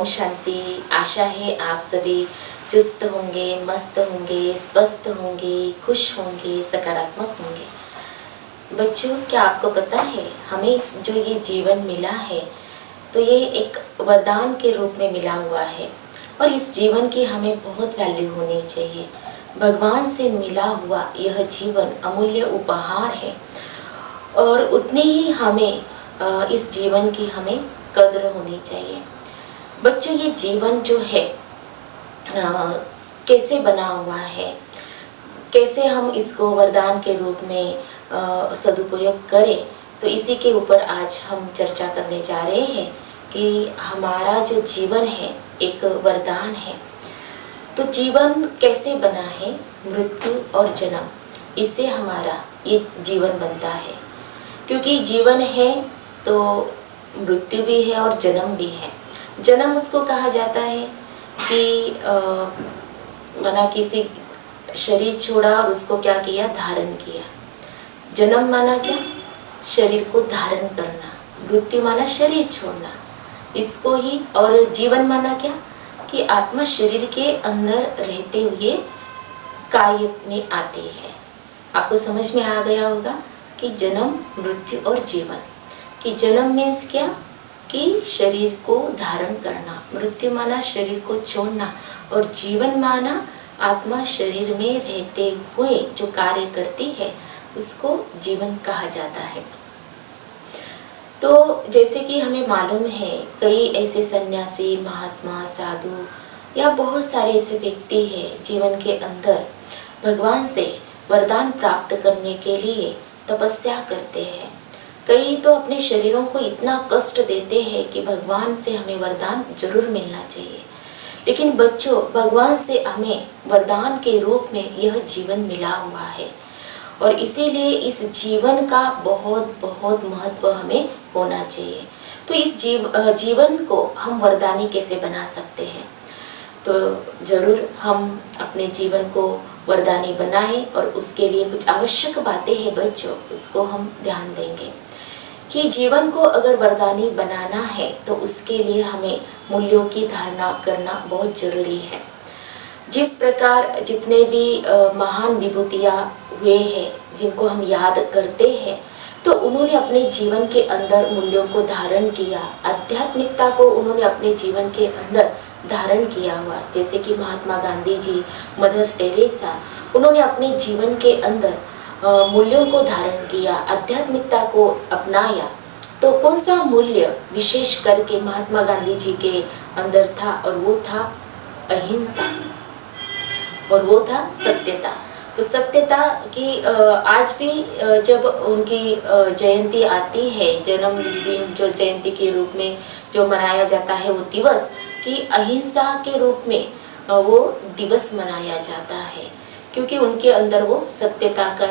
ओम शांति। आशा है आप सभी चुस्त होंगे, मस्त होंगे, स्वस्थ होंगे, खुश होंगे, सकारात्मक होंगे। बच्चों, क्या आपको पता है हमें जो ये जीवन मिला है तो ये एक वरदान के रूप में मिला हुआ है और इस जीवन की हमें बहुत वैल्यू होनी चाहिए। भगवान से मिला हुआ यह जीवन अमूल्य उपहार है और उतनी ही हमें इस जीवन की हमें कद्र होनी चाहिए। बच्चों, ये जीवन जो है कैसे बना हुआ है, कैसे हम इसको वरदान के रूप में सदुपयोग करें, तो इसी के ऊपर आज हम चर्चा करने जा रहे हैं कि हमारा जो जीवन है एक वरदान है। तो जीवन कैसे बना है? मृत्यु और जन्म, इससे हमारा ये जीवन बनता है। क्योंकि जीवन है तो मृत्यु भी है और जन्म भी है। जन्म उसको कहा जाता है कि माना किसी शरीर छोड़ा और उसको क्या किया? धारण किया। जन्म माना क्या? शरीर को धारण करना। मृत्यु माना शरीर छोड़ना, इसको ही। और जीवन माना क्या? कि आत्मा शरीर के अंदर रहते हुए कार्य में आती है। आपको समझ में आ गया होगा कि जन्म, मृत्यु और जीवन। कि जन्म मीन्स क्या? कि शरीर को धारण करना। मृत्यु माना शरीर को छोड़ना और जीवन माना आत्मा शरीर में रहते हुए जो कार्य करती है उसको जीवन कहा जाता है। तो जैसे कि हमें मालूम है कई ऐसे सन्यासी, महात्मा, साधु या बहुत सारे ऐसे व्यक्ति हैं जीवन के अंदर भगवान से वरदान प्राप्त करने के लिए तपस्या करते हैं। कई तो अपने शरीरों को इतना कष्ट देते हैं कि भगवान से हमें वरदान जरूर मिलना चाहिए। लेकिन बच्चों, भगवान से हमें वरदान के रूप में यह जीवन मिला हुआ है और इसीलिए इस जीवन का बहुत बहुत महत्व हमें होना चाहिए। तो इस जीवन को हम वरदानी कैसे बना सकते हैं? तो जरूर हम अपने जीवन को वरदानी बनाएं और उसके लिए कुछ आवश्यक बातें हैं बच्चों, उसको हम ध्यान देंगे। कि जीवन को अगर वरदानी बनाना है तो उसके लिए हमें मूल्यों की धारणा करना बहुत जरूरी है। जिस प्रकार जितने भी महान विभूतियाँ हुए हैं जिनको हम याद करते हैं, तो उन्होंने अपने जीवन के अंदर मूल्यों को धारण किया, आध्यात्मिकता को उन्होंने अपने जीवन के अंदर धारण किया हुआ। जैसे कि महात्मा गांधी जी, मदर टेरेसा, उन्होंने अपने जीवन के अंदर मूल्यों को धारण किया, आध्यात्मिकता को अपनाया। तो कौन सा मूल्य विशेष करके महात्मा गांधी जी के अंदर था? और वो था अहिंसा और वो था सत्यता। तो सत्यता की आज भी जब उनकी जयंती आती है, जन्मदिन जो जयंती के रूप में जो मनाया जाता है वो दिवस, कि अहिंसा के रूप में वो दिवस मनाया जाता है क्योंकि उनके अंदर वो सत्यता का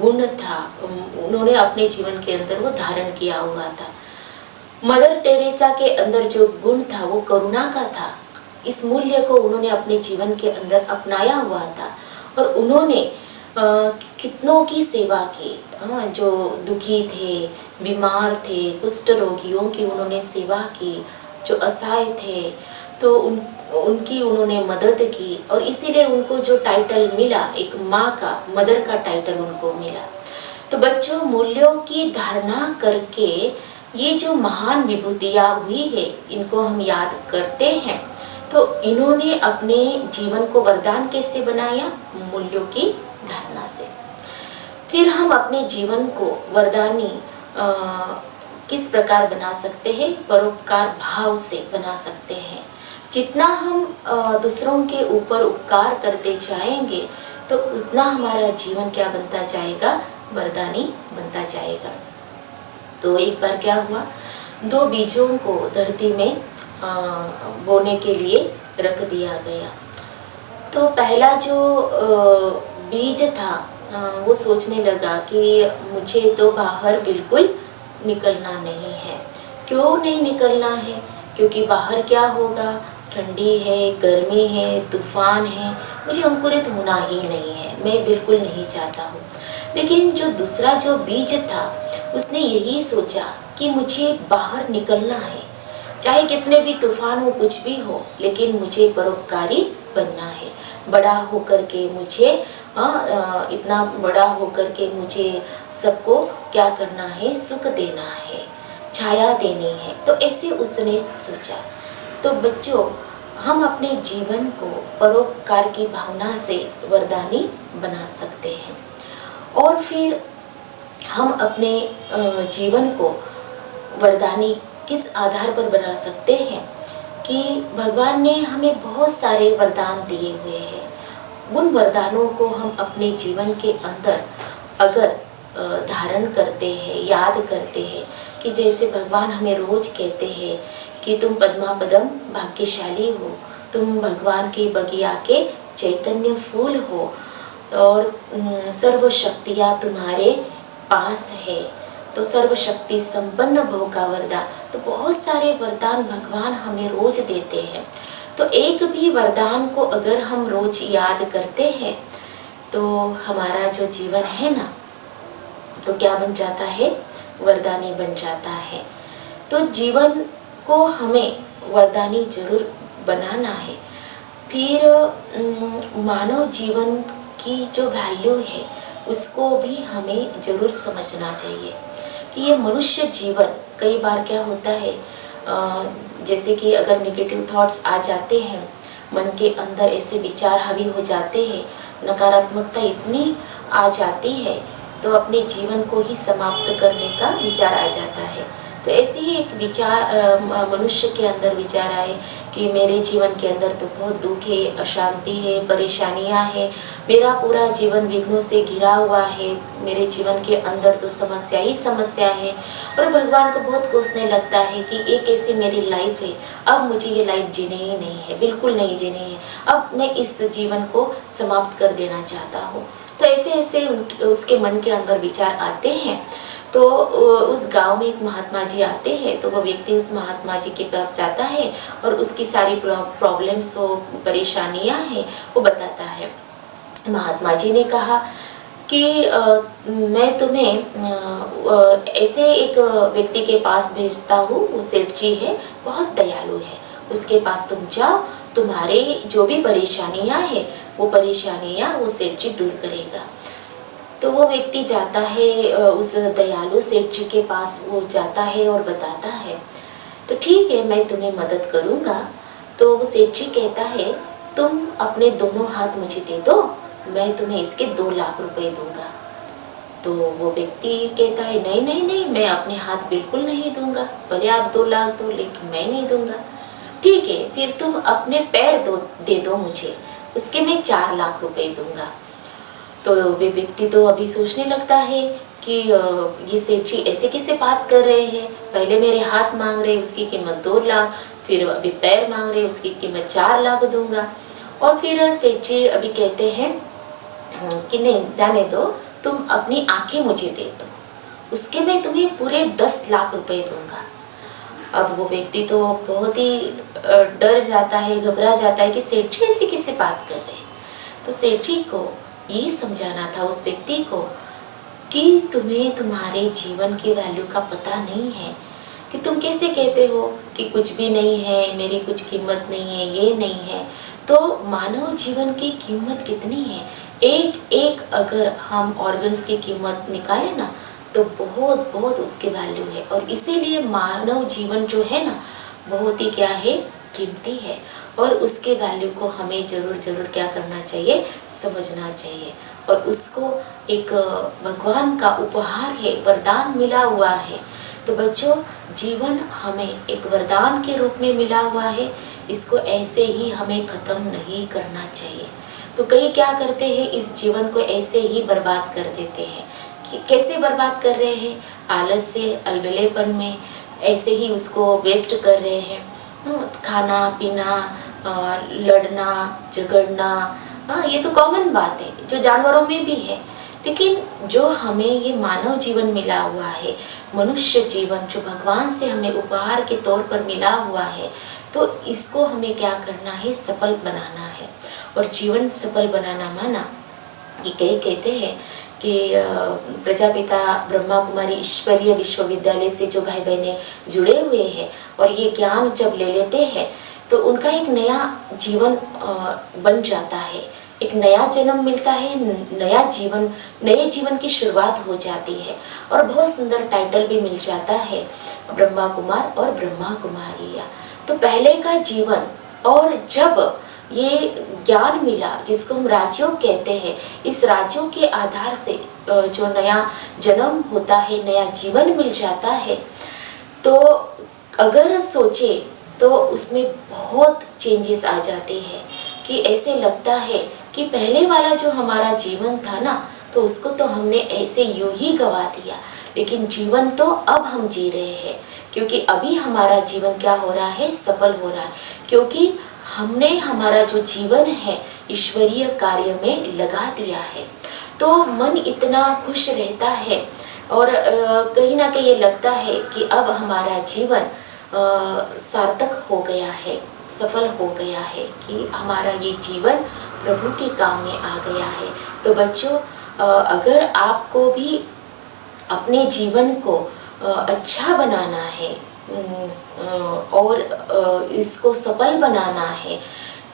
गुण था। उन्होंने अपने जीवन के अंदर वो धारण किया हुआ था। मदर टेरेसा के अंदर जो गुण था वो करुणा का था। इस मूल्य को उन्होंने अपने जीवन के अंदर अपनाया हुआ था और उन्होंने कितनों की सेवा की। जो दुखी थे, बीमार थे, कुष्ठ रोगियों की उन्होंने सेवा की। जो असहाय थे तो उनकी उन्होंने मदद की और इसीलिए उनको जो टाइटल मिला, एक माँ का, मदर का टाइटल उनको मिला। तो बच्चों, मूल्यों की धारणा करके ये जो महान विभूतियाँ हुई है इनको हम याद करते हैं। तो इन्होंने अपने जीवन को वरदान कैसे बनाया? मूल्यों की धारणा से। फिर हम अपने जीवन को वरदानी किस प्रकार बना सकते हैं? परोपकार भाव से बना सकते हैं। जितना हम दूसरों के ऊपर उपकार करते जाएंगे तो उतना हमारा जीवन क्या बनता जाएगा? वरदानी बनता जाएगा। तो एक बार क्या हुआ, 2 बीजों को धरती में बोने के लिए रख दिया गया। तो पहला जो बीज था वो सोचने लगा कि मुझे तो बाहर बिल्कुल निकलना नहीं है। क्यों नहीं निकलना है? क्योंकि बाहर क्या होगा? ठंडी है, गर्मी है, तूफान है, मुझे अंकुरित होना ही नहीं है, मैं बिल्कुल नहीं चाहता हूँ। लेकिन जो दूसरा जो बीज था उसने यही सोचा कि मुझे बाहर निकलना है। चाहे कितने भी तूफान हो, कुछ भी हो, लेकिन मुझे परोपकारी बनना है। बड़ा होकर के मुझे इतना बड़ा होकर के मुझे सबको क्या करना है, सुख देना है, छाया देनी है। तो ऐसे उसने सोचा। तो बच्चों, हम अपने जीवन को परोपकार की भावना से वरदानी बना सकते हैं। और फिर हम अपने जीवन को वरदानी किस आधार पर बना सकते हैं कि भगवान ने हमें बहुत सारे वरदान दिए हुए हैं। उन वरदानों को हम अपने जीवन के अंदर अगर धारण करते हैं, याद करते हैं, कि जैसे भगवान हमें रोज कहते हैं कि तुम पद्मा पदम भाग्यशाली हो, तुम भगवान के बगिया के चैतन्य फूल हो, और सर्व शक्तियाँ तुम्हारे पास है, तो सर्व शक्ति संपन्न भव का वरदान। तो बहुत सारे वरदान भगवान हमें रोज देते हैं। तो एक भी वरदान को अगर हम रोज याद करते हैं तो हमारा जो जीवन है ना, तो क्या बन जाता है, वरदानी बन जाता है। तो जीवन को हमें वरदानी जरूर बनाना है। फिर मानव जीवन की जो वैल्यू है उसको भी हमें जरूर समझना चाहिए कि ये मनुष्य जीवन, कई बार क्या होता है, जैसे कि अगर नेगेटिव थॉट्स आ जाते हैं, मन के अंदर ऐसे विचार हावी हो जाते हैं, नकारात्मकता इतनी आ जाती है, तो अपने जीवन को ही समाप्त करने का विचार आ जाता है। तो ऐसे ही एक विचार मनुष्य के अंदर विचार आए कि मेरे जीवन के अंदर तो बहुत दुख है, अशांति है, परेशानियां हैं, मेरा पूरा जीवन विघ्नों से घिरा हुआ है, मेरे जीवन के अंदर तो समस्या ही समस्या है, और भगवान को बहुत कोसने लगता है कि एक ऐसी मेरी लाइफ है, अब मुझे ये लाइफ जीनी ही नहीं है, बिल्कुल नहीं जीनी है, अब मैं इस जीवन को समाप्त कर देना चाहता हूँ। तो ऐसे ऐसे उसके मन के अंदर विचार आते हैं। तो उस गांव में एक महात्मा जी आते हैं, तो वो व्यक्ति उस महात्मा जी के पास जाता है और उसकी सारी प्रॉब्लम्स, वो परेशानियां हैं, वो बताता है। महात्मा जी ने कहा कि मैं तुम्हें ऐसे एक व्यक्ति के पास भेजता हूँ, वो सेठ जी है, बहुत दयालु है, उसके पास तुम जाओ, तुम्हारे जो भी परेशानियां हैं वो परेशानियां वो सेठ जी दूर करेगा। तो वो व्यक्ति जाता है, उस दयालु सेठ जी के पास वो जाता है और बताता है, तो ठीक है, मैं तुम्हें मदद करूँगा। तो वो सेठ जी कहता है, तुम अपने दोनों हाथ मुझे दे दो, मैं तुम्हें इसके 2 लाख रुपए दूंगा। तो वो व्यक्ति कहता है, नहीं नहीं नहीं, मैं अपने हाथ बिल्कुल नहीं दूंगा, भले आप 2 लाख दो, लेकिन मैं नहीं दूंगा। ठीक है, फिर तुम अपने पैर दे दो मुझे, उसके मैं 4 लाख रुपए दूंगा। तो वे व्यक्ति तो अभी सोचने लगता है कि ये सेठ जी ऐसे कैसे बात कर रहे हैं, पहले मेरे हाथ मांग रहे, उसकी कीमत 2 लाख, फिर अभी पैर मांग रहे, उसकी कीमत 4 लाख दूंगा। और फिर सेठ जी अभी कहते हैं कि नहीं, जाने दो, तुम अपनी आंखें मुझे दे दो, उसके मैं तुम्हें पूरे 10 लाख रुपए दूंगा। अब वो व्यक्ति तो बहुत ही डर जाता है, घबरा जाता है कि सेठ जी ऐसी किससे बात कर रहे हैं। तो सेठ जी को ये समझाना था उस व्यक्ति को कि तुम्हें तुम्हारे जीवन की वैल्यू का पता नहीं है, कि तुम कैसे कहते हो कि कुछ भी नहीं है, मेरी कुछ कीमत नहीं है, ये नहीं है। तो मानव जीवन की कीमत कितनी है, एक एक अगर हम ऑर्गन्स की कीमत निकालें ना, तो बहुत बहुत उसकी वैल्यू है। और इसीलिए मानव जीवन जो है ना, बहुत ही क्या है, कीमती है, और उसके वैल्यू को हमें जरूर जरूर क्या करना चाहिए, समझना चाहिए। और उसको एक भगवान का उपहार है, वरदान मिला हुआ है। तो बच्चों, जीवन हमें एक वरदान के रूप में मिला हुआ है, इसको ऐसे ही हमें ख़त्म नहीं करना चाहिए। तो कई क्या करते हैं, इस जीवन को ऐसे ही बर्बाद कर देते हैं। कैसे बर्बाद कर रहे हैं, आलस से, अलबेलेपन में, ऐसे ही उसको वेस्ट कर रहे हैं। खाना पीना, लड़ना झगड़ना, ये तो कॉमन बात है, जो जानवरों में भी है। लेकिन जो हमें ये मानव जीवन मिला हुआ है, मनुष्य जीवन जो भगवान से हमें उपहार के तौर पर मिला हुआ है, तो इसको हमें क्या करना है, सफल बनाना है। और जीवन सफल बनाना माना कि कई कहते हैं कि प्रजापिता ब्रह्मा कुमारी ईश्वरीय विश्वविद्यालय से जो भाई बहनें जुड़े हुए हैं और ये ज्ञान जब ले लेते हैं तो उनका एक नया जीवन बन जाता है, एक नया जन्म मिलता है, नया जीवन, नए जीवन की शुरुआत हो जाती है और बहुत सुंदर टाइटल भी मिल जाता है, ब्रह्मा कुमार और ब्रह्मा कुमारियाँ। तो पहले का जीवन और जब ये ज्ञान मिला जिसको हम राजयोग कहते हैं, इस राजयोग के आधार से जो नया जन्म होता है, नया जीवन मिल जाता है, तो अगर सोचे तो उसमें बहुत चेंजेस आ जाते हैं कि ऐसे लगता है कि पहले वाला जो हमारा जीवन था ना, तो उसको तो हमने ऐसे यूं ही गवा दिया, लेकिन जीवन तो अब हम जी रहे हैं, क्योंकि अभी हमारा जीवन क्या हो रहा है, सफल हो रहा है, क्योंकि हमने हमारा जो जीवन है ईश्वरीय कार्य में लगा दिया है। तो मन इतना खुश रहता है और कहीं ना कहीं ये लगता है कि अब हमारा जीवन सार्थक हो गया है, सफल हो गया है, कि हमारा ये जीवन प्रभु के काम में आ गया है। तो बच्चों, अगर आपको भी अपने जीवन को अच्छा बनाना है और इसको सफल बनाना है,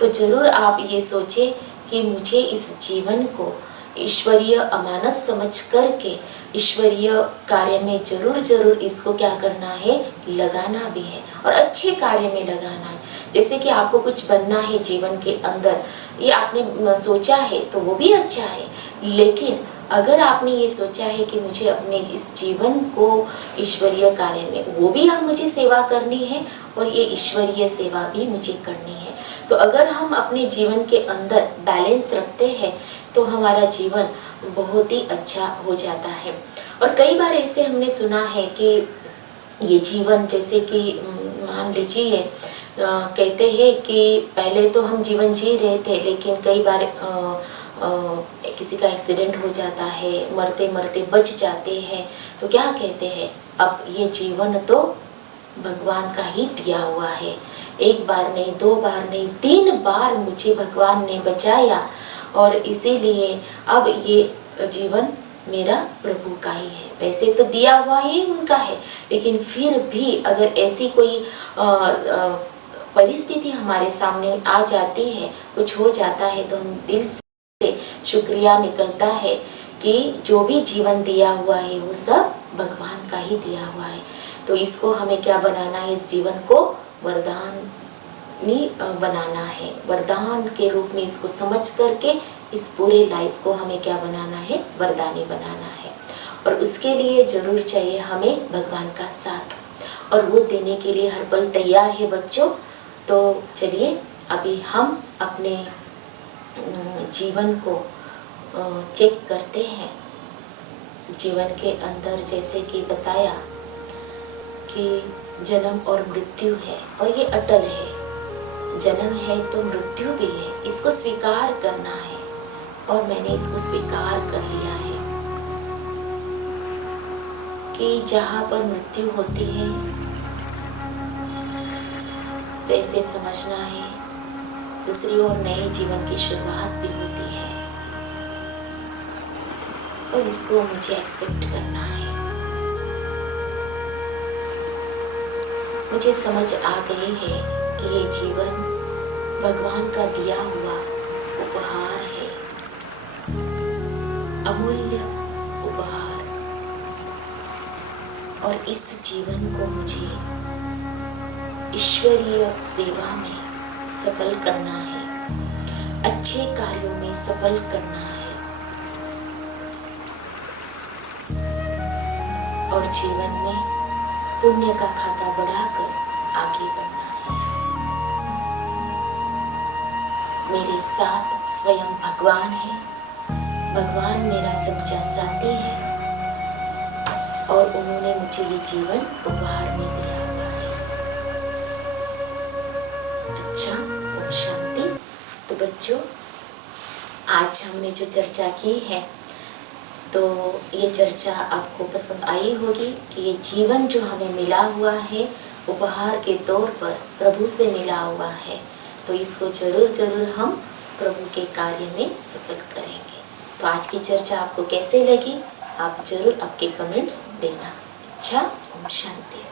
तो ज़रूर आप ये सोचें कि मुझे इस जीवन को ईश्वरीय अमानत समझ करके ईश्वरीय कार्य में जरूर इसको क्या करना है, लगाना भी है और अच्छे कार्य में लगाना है। जैसे कि आपको कुछ बनना है जीवन के अंदर, ये आपने सोचा है तो वो भी अच्छा है, लेकिन अगर आपने ये सोचा है कि मुझे अपने इस जीवन को ईश्वरीय कार्य में, वो भी हम मुझे सेवा करनी है और ये ईश्वरीय सेवा भी मुझे करनी है, तो अगर हम अपने जीवन के अंदर बैलेंस रखते हैं तो हमारा जीवन बहुत ही अच्छा हो जाता है। और कई बार ऐसे हमने सुना है कि ये जीवन, जैसे कि मान लीजिए कहते हैं कि पहले तो हम जीवन जी रहे थे, लेकिन कई बार किसी का एक्सीडेंट हो जाता है, मरते मरते बच जाते हैं, तो क्या कहते हैं, अब ये जीवन तो भगवान का ही दिया हुआ है, एक बार नहीं, दो बार नहीं, 3 बार मुझे भगवान ने बचाया और इसीलिए अब ये जीवन मेरा प्रभु का ही है। वैसे तो दिया हुआ ही उनका है, लेकिन फिर भी अगर ऐसी कोई परिस्थिति हमारे सामने आ जाती है, कुछ हो जाता है, तो हम दिल से शुक्रिया निकलता है कि जो भी जीवन दिया हुआ है वो सब भगवान का ही दिया हुआ है। तो इसको हमें क्या बनाना है, इस जीवन को वरदान बनाना है, वरदान के रूप में इसको समझ करके इस पूरे लाइफ को हमें क्या बनाना है, वरदानी बनाना है। और उसके लिए जरूर चाहिए हमें भगवान का साथ, और वो देने के लिए हर पल तैयार है बच्चों। तो चलिए अभी हम अपने जीवन को चेक करते हैं। जीवन के अंदर जैसे कि बताया कि जन्म और मृत्यु है और ये अटल है, जन्म है तो मृत्यु भी है, इसको स्वीकार करना है और मैंने इसको स्वीकार कर लिया है कि जहाँ पर मृत्यु होती है तो ऐसे समझना है दूसरी ओर नए जीवन की शुरुआत भी होती है और इसको मुझे एक्सेप्ट करना है। मुझे समझ आ गई है कि ये जीवन भगवान का दिया हुआ उपहार है, अमूल्य उपहार, और इस जीवन को मुझे ईश्वरीय सेवा में सफल करना है, अच्छे कार्यों में सफल करना है और जीवन में पुण्य का खाता बढ़ाकर आगे बढ़ना है। मेरे साथ स्वयं भगवान है, भगवान मेरा सच्चा साथी है और उन्होंने मुझे ये जीवन उपहार में दिया हुआ है। अच्छा, ओम शांति। तो बच्चों, आज हमने जो चर्चा की है, तो ये चर्चा आपको पसंद आई होगी कि ये जीवन जो हमें मिला हुआ है उपहार के तौर पर प्रभु से मिला हुआ है, तो इसको जरूर हम प्रभु के कार्य में सफल करेंगे। तो आज की चर्चा आपको कैसे लगी, आप जरूर आपके कमेंट्स देना। अच्छा, ओम शांति।